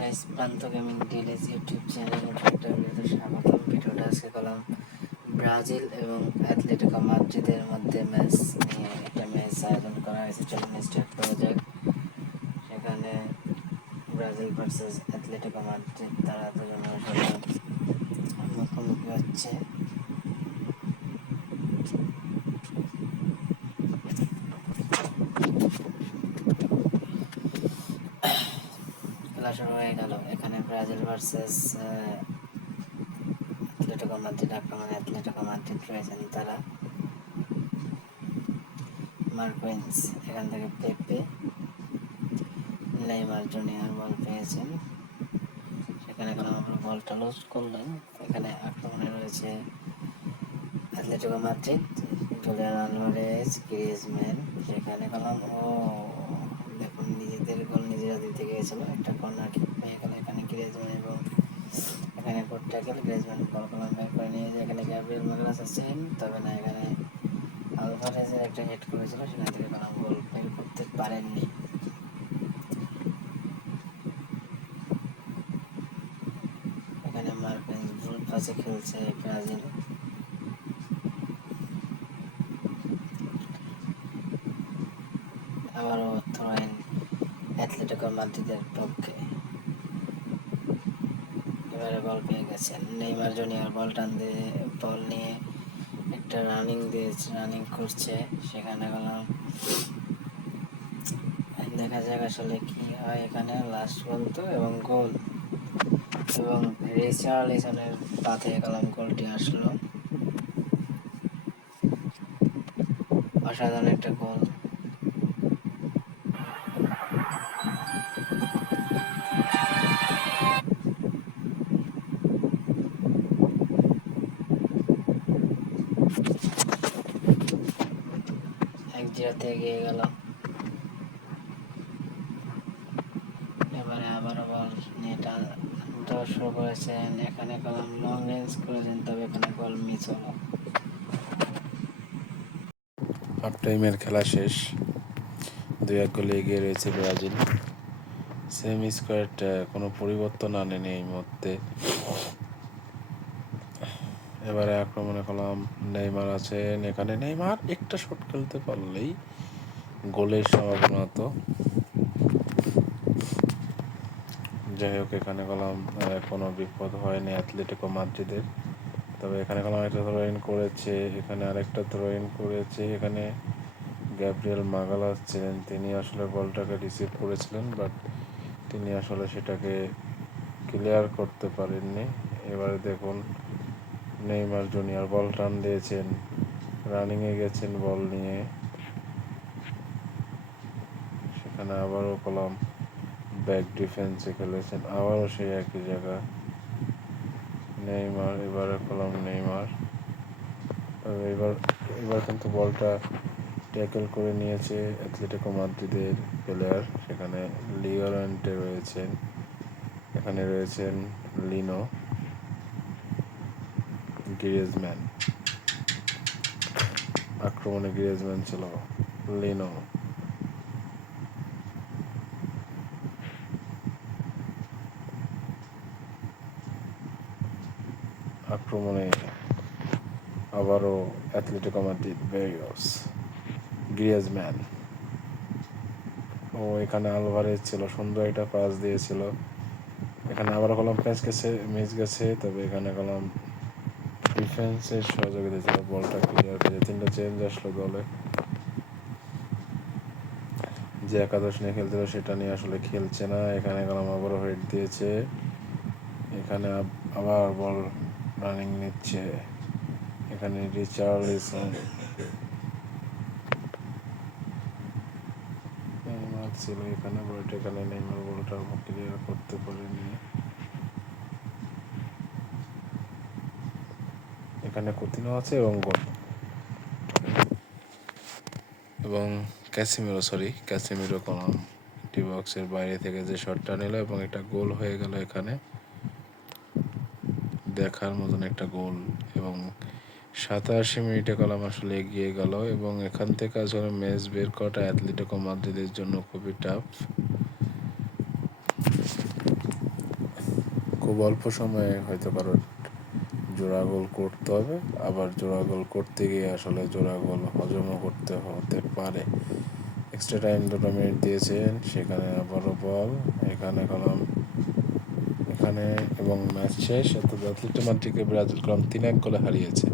Guys, প্রান্ত gaming delays YouTube channel একটা ভিডিওতে স্বাগতম। ভিডিওটা আজকে করলাম ব্রাজিল এবং অ্যাথলেটিকো মাদ্রিদের মধ্যে ম্যাচ নিয়ে। একটা ম্যাচ আয়োজন করা হয়েছে, চলুন স্টার্ট করা যাক। সেখানে ব্রাজিল ভার্সেস অ্যাথলেটিকো মাদ্রিদ, তারা দুজনের সাথে মুখোমুখি হচ্ছে। খেলা শুরু হয়ে গেল। এখানে ব্রাজিল ভার্সেস অ্যাথলেটিকো মাদ্রিদ আক্রমণে অ্যাথলেটিকো মাদ্রিদ রয়েছেন তারা। মার্কুইন্স, এখান থেকে পেপে, নেইমার জুনিয়র বল পেয়েছেন। সেখানে এখন আমরা বলটা লুজ করলেন। এখানে আক্রমণে রয়েছে Atletico Madrid, Julian Alvarez, Griezmann. সেখানে কলাম দেখুন, নিজেদের গোল নিজেরা দিতে গিয়েছিল। একটা কর্নার কিক পেয়ে গেল এখানে গ্রিজম্যান, এবং এখানে গোল ট্যাকেল। গ্রিজম্যান বল কলাম বের করে নিয়ে যায়। এখানে গ্যাব্রিয়েল মাগালাস আছেন, তবে না, এখানে আলভারেজের একটা হেড করেছিল, সেখান থেকে কলাম গোল বের করতে পারেননি। এখানে মার্কুইন্স ভুল পাশে খেলছে ব্রাজিল। আবারও থ্রোইন অ্যাথলেটিকো মাদ্রিদের পক্ষে। এবারে বল পেয়ে গেছেন নেইমার জুনিয়র, বল টান দিয়ে বল নিয়ে একটা রানিং করছে। সেখানে গেলাম, দেখা যাক আসলে কি হয় এখানে। লাস্ট পর্যন্ত এবং গোল, এবং রিচার্লিসনের পাতে গেলাম গোলটি আসলো। অসাধারণ একটা গোল। এক জিরোতে এগিয়ে গেল। এবারে আবারও বল নিয়ে টান শুরু করেছেন। এখানে কলাম লং রেঞ্জ করেছেন, তবে এখানে গোল মিস হলো। হাফ টাইমের খেলা শেষ, 2-1 গোলে এগিয়ে রয়েছে ব্রাজিল। সেম স্কোয়াড কোনো পরিবর্তন আনেনি এই মুহূর্তে। এবারে আক্রমণে কলাম নেইমার আছেন। এখানে নেইমার একটা শট খেলতে পারলেই গোলের সম্ভাবনা তো। যাই হোক, এখানে কলাম কোনো বিপদ হয়নি অ্যাথলেটিকো মাদ্রিদের। তবে এখানে কলাম একটা থ্রো-ইন করেছে, এখানে আরেকটা থ্রো-ইন করেছে। এখানে গ্যাব্রিয়েল মাগালাস ছিলেন, তিনি আসলে বলটাকে রিসিভ করেছিলেন, বাট তিনি আসলে সেটাকে ক্লিয়ার করতে পারেননি। এবারে দেখুন, নেইমার জুনিয়র বল টান দিয়েছেন, রানিংয়ে গেছেন বল নিয়ে। সেখানে আবারও কলাম ব্যাক ডিফেন্সে খেলেছেন, আবারও সেই একই জায়গা। নেইমার, এবারে কলাম নেইমার। এবার এবার কিন্তু বলটা ট্যাকেল করে নিয়েছে অ্যাথলেটিকো মাদ্রিদের প্লেয়ার। সেখানে লিওরেন্টে রয়েছেন, এখানে রয়েছেন লিনো, গ্রিজম্যান। আক্রমণে গ্রিজম্যান ছিল, লিনো। আক্রমণে আবারও অ্যাথলেটিকো মাদ্রিদ, বেরিওস, গ্রিজম্যান। ও এখানে আলভারেজ ছিল, সুন্দর একটা পাস দিয়েছিল। এখানে আবার কলম মিস গেছে, তবে এখানে কলম ডিফেন্সের সহযোগিতা ছিল, বলটা ক্লিয়ার করেছে। 3টা চেঞ্জ আসলো দলে। যে একাদশ নিয়ে খেলছিল সেটা নিয়ে আসলে খেলছে না। এখানে কলম আবারও হেড দিয়েছে। এখানে আবার বল রানিং নিচ্ছে। এখানে রিচার্লিসন নেইমার ছিল এখানে, বাট এখানে নেইমার বলটা ক্লিয়ার করতে পারেনি। এখানে কুতিনো আছে এবং গোল, এবং ক্যাসিমিরো কলাম টি বক্সের বাইরে থেকে যে শটটা নিল এবং একটা গোল হয়ে গেল। এখানে দেখার মতন একটা গোল, এবং 87 মিনিটে কলাম আসলে এগিয়ে গেল। এবং এখান থেকে আসলে ম্যাচ বের করাটা অ্যাথলেটিকো মাদ্রিদের জন্য খুবই টাফ। খুব অল্প সময়ে হয়তো কারোর জোড়া গোল করতে হবে, আবার জোড়া গোল করতে গিয়ে আসলে জোড়া গোল হজমও করতে হতে পারে। এক্সট্রা টাইম 2 মিনিট দিয়েছেন, সেখানে আবারও বল, এখানে কলম, এখানে এবং ম্যাচ শেষ। অর্থাৎ অ্যাটলেটিকো মাদ্রিদকে ব্রাজিল কলম 3-1 গোলে হারিয়েছে।